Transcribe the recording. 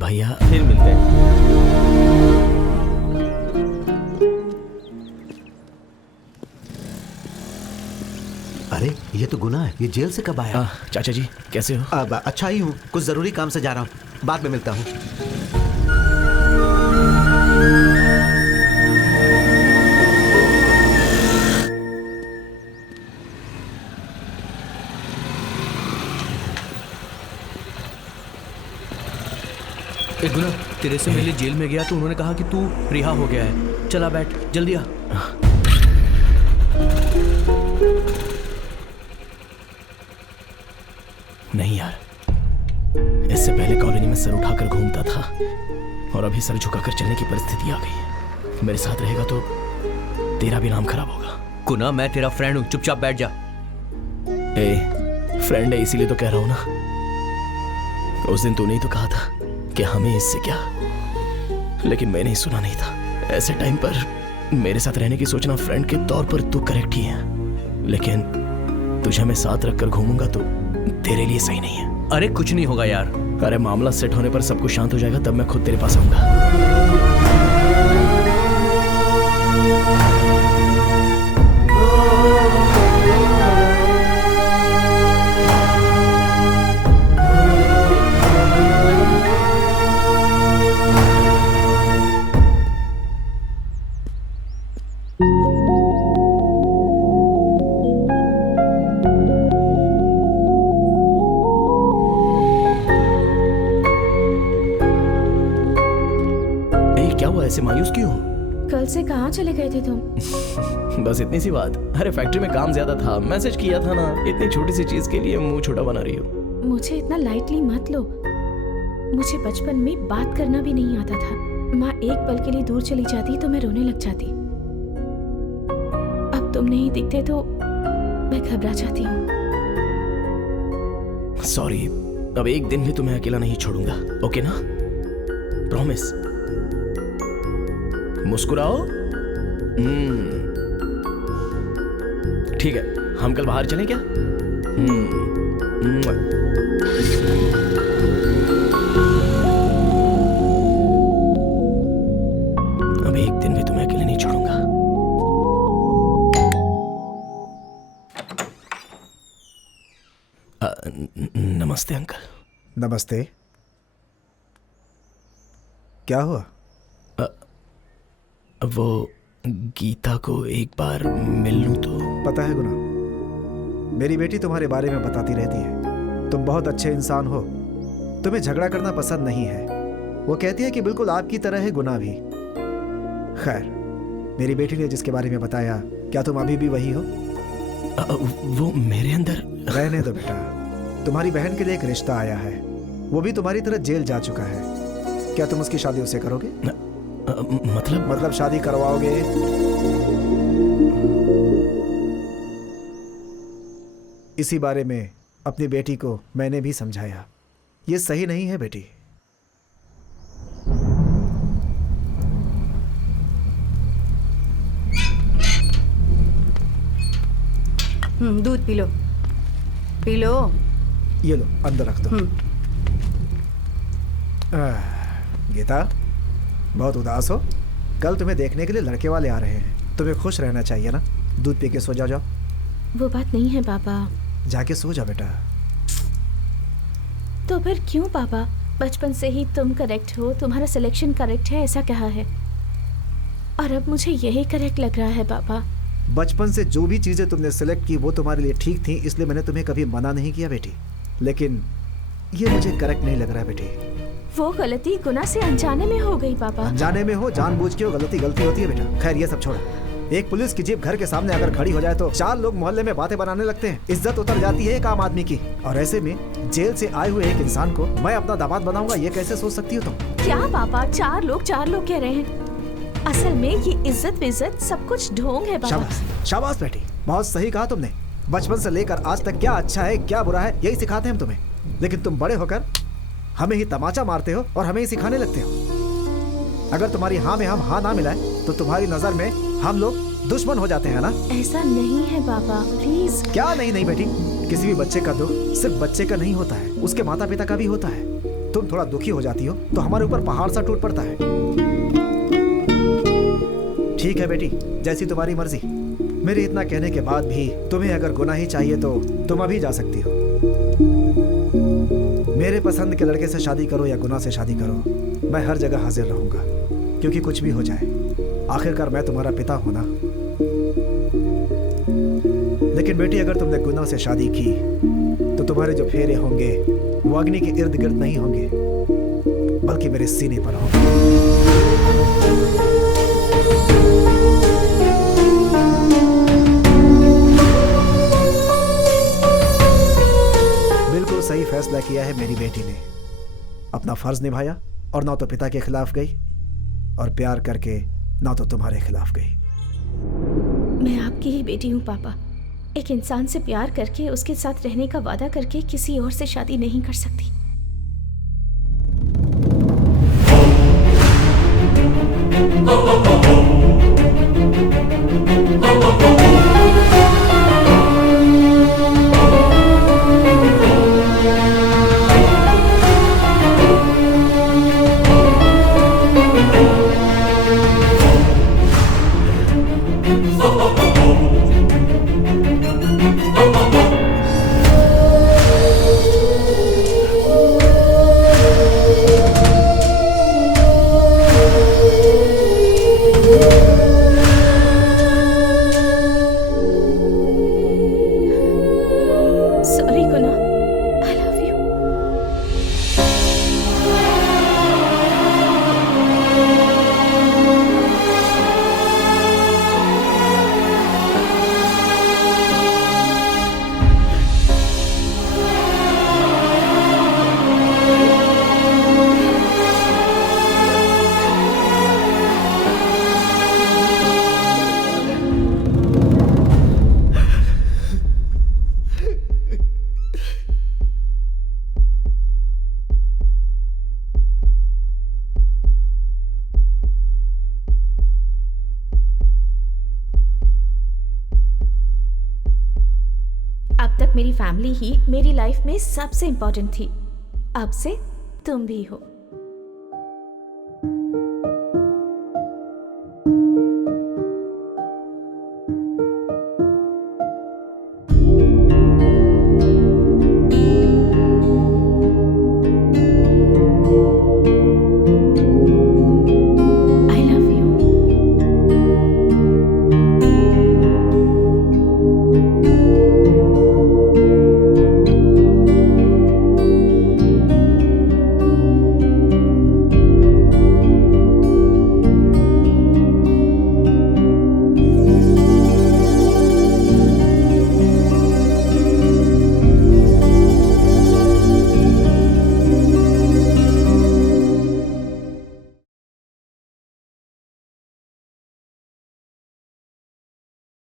भैया फिर मिलते हैं। अरे ये तो गुना है, ये जेल से कब आया? चाचा जी कैसे हो? अब अच्छा ही हूँ, कुछ जरूरी काम से जा रहा हूँ, बाद में मिलता हूँ। एक गुना, तेरे से मिले जेल में गया तो उन्होंने कहा कि तू रिहा हो गया है। चला बैठ, जल्दी आ। नहीं यार, इससे पहले कॉलोनी में सर उठाकर घूमता था और अभी सर झुकाकर चलने की परिस्थिति आ गई है। मेरे साथ रहेगा तो तेरा भी नाम खराब होगा। गुना, मैं तेरा फ्रेंड हूँ, चुपचाप बैठ जा। फ्रेंड है इसीलिए तो कह रहा हूं ना। उस दिन तूने ही तो कहा था कि हमें इससे क्या, लेकिन मैंने ही सुना नहीं था। ऐसे टाइम पर मेरे साथ रहने की सोचना फ्रेंड के तौर पर तू करेक्ट ही है, लेकिन तुझे मैं साथ रखकर घूमूंगा तो तेरे लिए सही नहीं है। अरे कुछ नहीं होगा यार। अरे मामला सेट होने पर सब कुछ शांत हो जाएगा, तब मैं खुद तेरे पास आऊंगा। क्या हुआ, ऐसे मायूस क्यों? कल से कहाँ चले गए थे तुम? बस इतनी सी बात। अरे फैक्ट्री में काम ज्यादा था, मैसेज किया था ना। इतनी छोटी सी चीज के लिए मुंह छोटा बना रही हो। मुझे इतना लाइटली मत लो। मुझे बचपन में बात करना भी नहीं आता था। माँ एक पल के लिए दूर चली जाती तो मैं रोने लग जाती। अब तुम नहीं दिखते तो मैं घबरा जाती हूँ। सॉरी, अब एक दिन भी तुम्हें अकेला नहीं छोड़ूंगा, ओके ना? प्रॉमिस। मुस्कुराओ। ठीक है, हम कल बाहर चलें क्या? अब एक दिन भी तुम्हें अकेले नहीं छोड़ूंगा। नमस्ते अंकल। नमस्ते। क्या हुआ? वो गीता को एक बार मिल लूं तो? पता है गुना, मेरी बेटी तुम्हारे बारे में बताती रहती है। तुम बहुत अच्छे इंसान हो, तुम्हें झगड़ा करना पसंद नहीं है। वो कहती है कि बिल्कुल आपकी तरह है गुना भी। खैर, मेरी बेटी ने जिसके बारे में बताया, क्या तुम अभी भी वही हो? वो मेरे अंदर। रहने दो बेटा, तुम्हारी बहन के लिए एक रिश्ता आया है। वो भी तुम्हारी तरह जेल जा चुका है। क्या तुम उसकी शादी उससे करोगे? मतलब शादी करवाओगे? इसी बारे में अपनी बेटी को मैंने भी समझाया। ये सही नहीं है बेटी। दूध पी लो, पी लो। ये लो, अंदर रख दो। गीता, बहुत उदास हो? कल तुम्हें देखने के लिए लड़के वाले आ रहे हैं। तुम्हें खुश रहना चाहिए ना। दूध पी के सो जाओ। वो बात नहीं है पापा। जाके सो जा बेटा। तो फिर क्यों पापा? बचपन से ही तुम करेक्ट हो, तुम्हारा सिलेक्शन करेक्ट है ऐसा कहा है, और अब मुझे यही करेक्ट लग रहा है पापा। बचपन से जो भी चीजें तुमने सिलेक्ट की वो तुम्हारे लिए ठीक थी, इसलिए मैंने तुम्हें कभी मना नहीं किया बेटी। लेकिन ये मुझे करेक्ट नहीं लग रहा बेटी। वो गलती गुना से अनजाने में हो गई पापा। अनजाने में हो, जानबूझ के हो, गलती होती है बेटा। खैर ये सब छोड़ो। एक पुलिस की जीप घर के सामने अगर खड़ी हो जाए तो 4 लोग मोहल्ले में बातें बनाने लगते हैं। इज्जत उतर जाती है एक आम आदमी की। और ऐसे में जेल से आए हुए एक इंसान को मैं अपना दामाद बनाऊंगा, ये कैसे सोच सकती हो तुम? क्या पापा, 4 लोग कह रहे हैं? असल में ये इज्जत सब कुछ ढोंग है पापा। शाबाश, शाबाश बेटी, बहुत सही कहा तुमने। बचपन से लेकर आज तक क्या अच्छा है क्या बुरा है यही सिखाते हैं हम तुम्हें, लेकिन तुम बड़े होकर हमें ही तमाचा मारते हो और हमें ही सिखाने लगते हो। अगर तुम्हारी हाँ में हम हाँ ना मिलाए तो तुम्हारी नजर में हम लोग दुश्मन हो जाते हैं ना? ऐसा नहीं है पापा, प्लीज। क्या नहीं बेटी, किसी भी बच्चे का दुख सिर्फ बच्चे का नहीं होता है, उसके माता पिता का भी होता है। तुम थोड़ा दुखी हो जाती हो तो हमारे ऊपर पहाड़ सा टूट पड़ता है। ठीक है बेटी, जैसी तुम्हारी मर्जी। मेरे इतना कहने के बाद भी तुम्हें अगर गुना ही चाहिए तो तुम अभी जा सकती हो। मेरे पसंद के लड़के से शादी करो या गुना से शादी करो, मैं हर जगह हाजिर रहूंगा, क्योंकि कुछ भी हो जाए आखिरकार मैं तुम्हारा पिता हूं ना। लेकिन बेटी, अगर तुमने गुना से शादी की तो तुम्हारे जो फेरे होंगे वो अग्नि के इर्द गिर्द नहीं होंगे, बल्कि मेरे सीने पर होंगे। बिल्कुल सही फैसला किया है मेरी बेटी ने। अपना फर्ज निभाया और ना तो पिता के खिलाफ गई और प्यार करके ना तो तुम्हारे खिलाफ गई। मैं आपकी ही बेटी हूँ पापा। एक इंसान से प्यार करके उसके साथ रहने का वादा करके किसी और से शादी नहीं कर सकती। Sorry Guna, I love you. अब तक मेरी फैमिली ही मेरी लाइफ में सबसे इम्पोर्टेंट थी। अब से तुम भी हो।